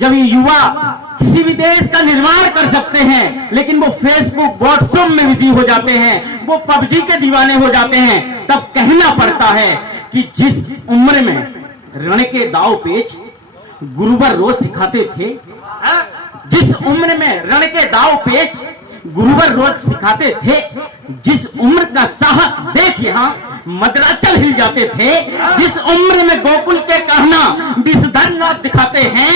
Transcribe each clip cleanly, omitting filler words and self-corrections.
जब ये युवा किसी भी देश का निर्माण कर सकते हैं, लेकिन वो फेसबुक व्हाट्सएप में बिजी हो जाते हैं, वो पबजी के दीवाने हो जाते हैं, तब कहना पड़ता है कि जिस उम्र में रण के दाव पेच गुरुवर रोज सिखाते थे, जिस उम्र में रण के दाव पेच गुरुवर रोज सिखाते थे, जिस उम्र का साहस देख यहाँ मद्राचल हिल जाते थे, जिस उम्र में गोकुल के कहना विषधरनाथ दिखाते हैं,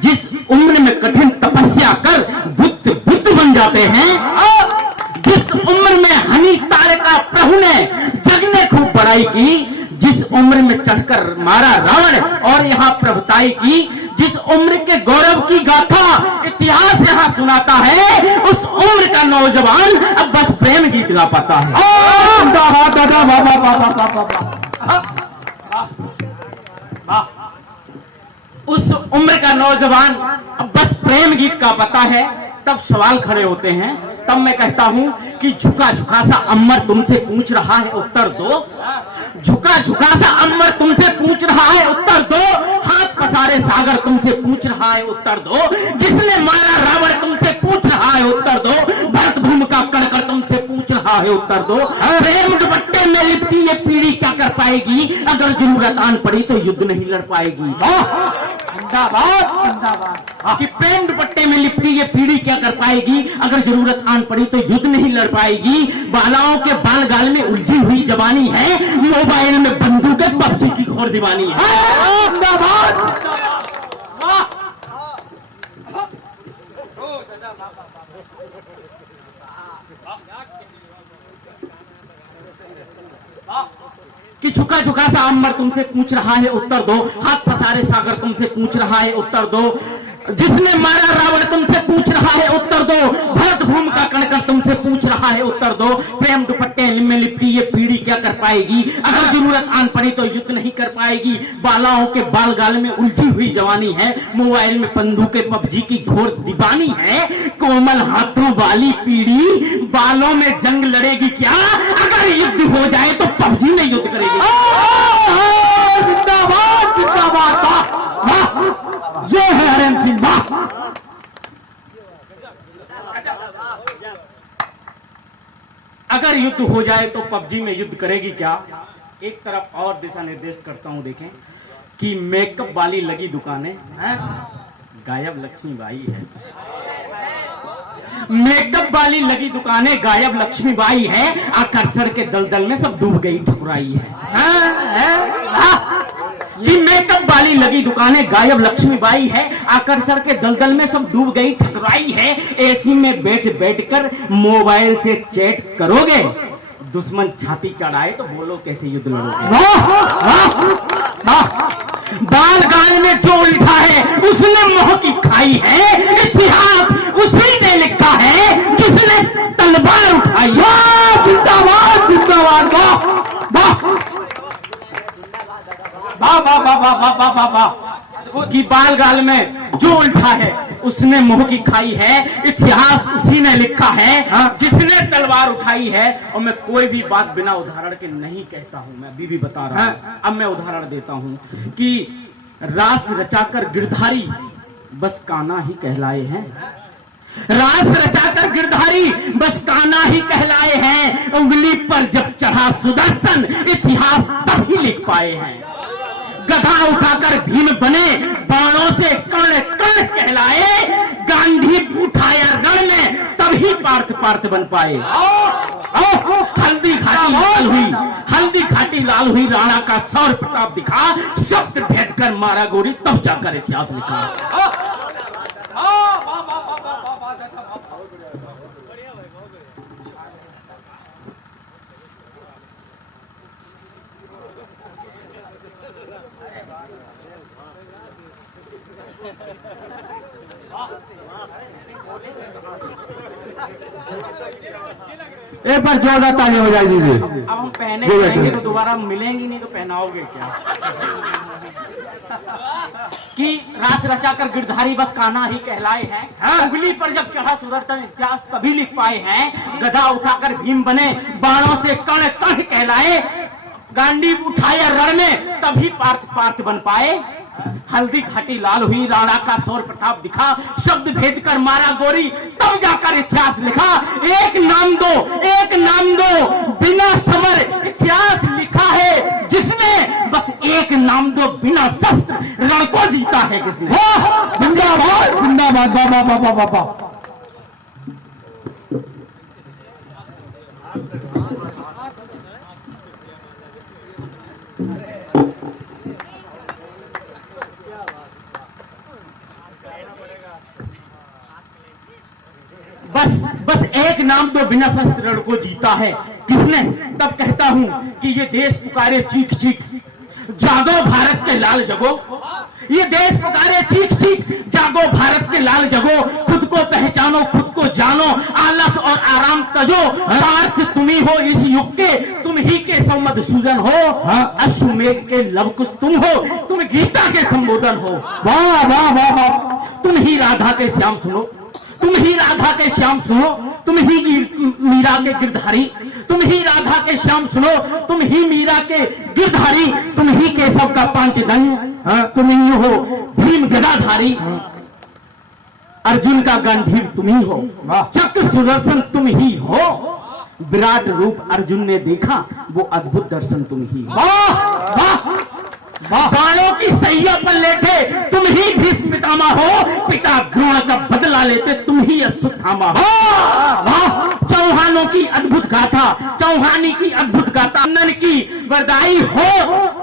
जिस उम्र में कठिन तपस्या कर बुद्ध बन जाते हैं, जिस उम्र में हनी तारे का प्रभु ने जग ने खूब बड़ाई की, जिस उम्र में चढ़कर मारा रावण और यहाँ प्रभुताई की, जिस उम्र के गौरव की गाथा इतिहास यहाँ सुनाता है, उस उम्र का नौजवान अब बस प्रेम गीत गा पाता है। उस उम्र का नौजवान अब बस प्रेम गीत का पता है। तब सवाल खड़े होते हैं, तब मैं कहता हूं कि झुका झुका सा अम्बर तुमसे पूछ रहा है उत्तर दो, झुका झुका सा अम्बर तुमसे पूछ रहा है उत्तर दो, हाथ पसारे सागर तुमसे पूछ रहा है उत्तर दो, जिसने मारा रावण तुमसे पूछ रहा है उत्तर दो, भरत भूमि का कणकर तुमसे पूछ रहा है उत्तर दो, प्रेम दुपट्टे में लिपटी ये पीढ़ी क्या कर पाएगी, अगर जरूरत आन पड़ी तो युद्ध नहीं लड़ पाएगी। कि प्रेम दुपट्टे में लिपटी ये पीढ़ी क्या कर पाएगी, अगर जरूरत आन पड़ी तो युद्ध नहीं लड़ पाएगी। बालाओं के बाल गाल में उलझी हुई जवानी है, मोबाइल में बंदूक पबजी की घोर दीवानी है। कि झुका झुका सा अम्बर तुमसे पूछ रहा है उत्तर दो, हाथ पसारे सागर तुमसे पूछ रहा है उत्तर दो, जिसने मारा रावण तुमसे पूछ रहा है उत्तर दो, भरत भूमि का कणकर तुमसे पूछ रहा है उत्तर दो, प्रेम दुपट्टे में लिपटी ये पीढ़ी क्या कर पाएगी, अगर जरूरत आन पड़ी तो युद्ध नहीं कर पाएगी। बालाओं के बाल गाल में उलझी हुई जवानी है, मोबाइल में बंदूकें पबजी की घोर दीवानी है, कोमल हाथों वाली पीढ़ी बालों में जंग लड़ेगी क्या, अगर युद्ध हो जाए तो पबजी में युद्ध करेगी। जिंदाबाद जिंदाबाद, ये है हरेंद्र सिंह। अगर युद्ध हो जाए तो पबजी में युद्ध करेगी क्या। एक तरफ और दिशा निर्देश करता हूं, देखें कि मेकअप वाली लगी दुकानें गायब लक्ष्मीबाई है, मेकअप वाली लगी दुकानें गायब लक्ष्मीबाई है, आकर्षण के दलदल में सब डूब गई ठकुराई है। कि मेकअप वाली लगी दुकानें गायब लक्ष्मीबाई है, आकर्षण के दलदल में सब डूब गई ठकुराई है। एसी में बैठ बैठकर मोबाइल से चैट करोगे, दुश्मन छाती चढ़ाए तो बोलो कैसे युद्ध लड़ोगे। बाल गाल में जो उलझा है उसने मोह की खाई है, इतिहास उसी ने लिखा है जिसने तलवार उठाई। जिंदाबाद जिंदाबाद, वाह वाह वाह वाह वाह वाह वाह वाह। कि बाल गाल में जो उलझा है उसने मोह की खाई है, इतिहास उसी ने लिखा है जिसने तलवार उठाई है। और मैं कोई भी बात बिना उदाहरण के नहीं कहता हूं, मैं अभी भी बता रहा हूं। अब मैं उदाहरण देता हूं कि रास रचाकर गिरधारी बस कान्हा ही कहलाए हैं, रास रचाकर गिरधारी बस कान्हा ही कहलाए हैं, उंगली पर जब चढ़ा सुदर्शन इतिहास तभी लिख पाए हैं। गधा उठाकर भीम बने, बाणों से कर्ण कर्ण कहलाए, गांधी उठाया रण में तभी पार्थ पार्थ बन पाए। हल्दी घाटी लाल हुई, हल्दी घाटी लाल हुई, राणा का सौर प्रताप दिखा, शब्द भेद कर मारा गोरी तब जाकर इतिहास लिखा। एक बार जोरदार ताली हो जाए दीजिए। अब हम पहने जाएंगे तो दोबारा मिलेंगी नहीं, तो पहनाओगे क्या। कि रास रचाकर गिरधारी बस कान्हा ही कहलाए हैं, उंगली पर जब चढ़ा सुदर्शन इतिहास तभी लिख पाए हैं। गधा उठाकर भीम बने, बाणों से कर्ण कर्ण कहलाए, गांडी उठाया रण में तभी पार्थ पार्थ बन पाए। हल्दी घाटी लाल हुई, राणा का सौर प्रताप दिखा, शब्द भेद कर मारा गोरी, तब जाकर इतिहास लिखा। एक नाम दो, एक नाम दो, बिना समर इतिहास लिखा है जिसने, बस एक नाम दो, बिना शस्त्र रण को जीता है किसने। जिंदाबाद जिंदाबाद, वाह वाह वाह वाह वाह। बस एक नाम दो, बिना शस्त्र रण को जीता है किसने। तब कहता हूं कि ये देश पुकारे चीख चीख, जागो भारत के लाल जगो। ये देश पुकारे चीख चीख, जागो भारत के लाल जगो। खुद को पहचानो, खुद को जानो, आलस और आराम तजो। पार्थ तुम ही हो इस युग के, तुम ही के सौ मधुसूदन हो। अश्वमेघ के लवकुश तुम हो, तुम गीता के संबोधन हो। वाह वाह वाह वाह। तुम ही राधा के श्याम सुनो, तुम ही राधा के श्याम सुनो, तुम ही मीरा के गिरधारी। तुम ही राधा के श्याम सुनो, तुम ही मीरा के गिरधारी। तुम ही केशव का पांचजन्य, तुम ही हो भीम गदाधारी। अर्जुन का गंभीर तुम ही हो, चक्र सुदर्शन तुम ही हो। विराट रूप अर्जुन ने देखा, वो अद्भुत दर्शन तुम ही। वाह वाह, बाणों की सैया पर लेटे तुम ही भीष्म पितामह हो। पिता द्रोण का बदला लेते तुम ही अश्वत्थामा हो। वाह, चौहानों की अद्भुत गाथा, चौहानी की अद्भुत गाथा, नंदन की वरदाई हो।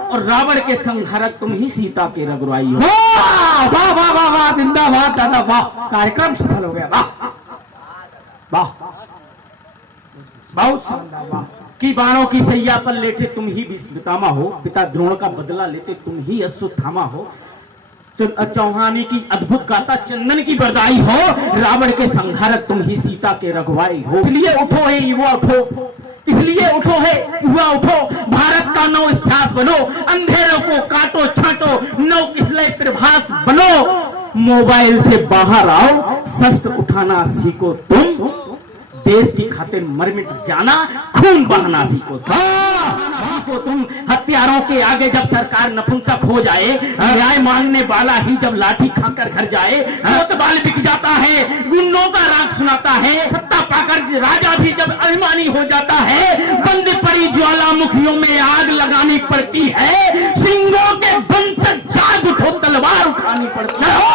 और रावण के संहारक तुम ही सीता के रघुराई हो। वाह वाह वाह वाह वाह, जिंदाबाद दादा, वाह। कार्यक्रम सफल हो गया, वाह वाह, बहुत शानदार, वाह। कि बाणों की सैया पर लेटे तुम ही भीष्म पितामह हो। पिता द्रोण का बदला लेते तुम ही अश्वत्थामा हो। चौहानी की अद्भुत गाथा, चंदन की बरदाई हो। रावण के संहारक तुम ही सीता के रघुवाई हो। इसलिए उठो है युवा उठो, इसलिए उठो है युवा उठो। भारत का नव इतिहास बनो, अंधेरों को काटो छांटो, नव किसलय प्रभास बनो। मोबाइल से बाहर आओ, शस्त्र उठाना सीखो तुम। देश की खातिर मर मिट जाना, खून बहाना सीखो तुम। हथियारों के आगे जब सरकार नपुंसक हो जाए, न्याय मांगने वाला ही जब लाठी खाकर घर जाए, कोतवाल बिक जाता है, गुंडों का राग सुनाता है। सत्ता पाकर राजा भी जब अभिमानी हो जाता है, बंद पड़ी ज्वालामुखियों में आग लगानी पड़ती है। सिंहों के बंद से जाग उठो, तलवार उठानी पड़ती है।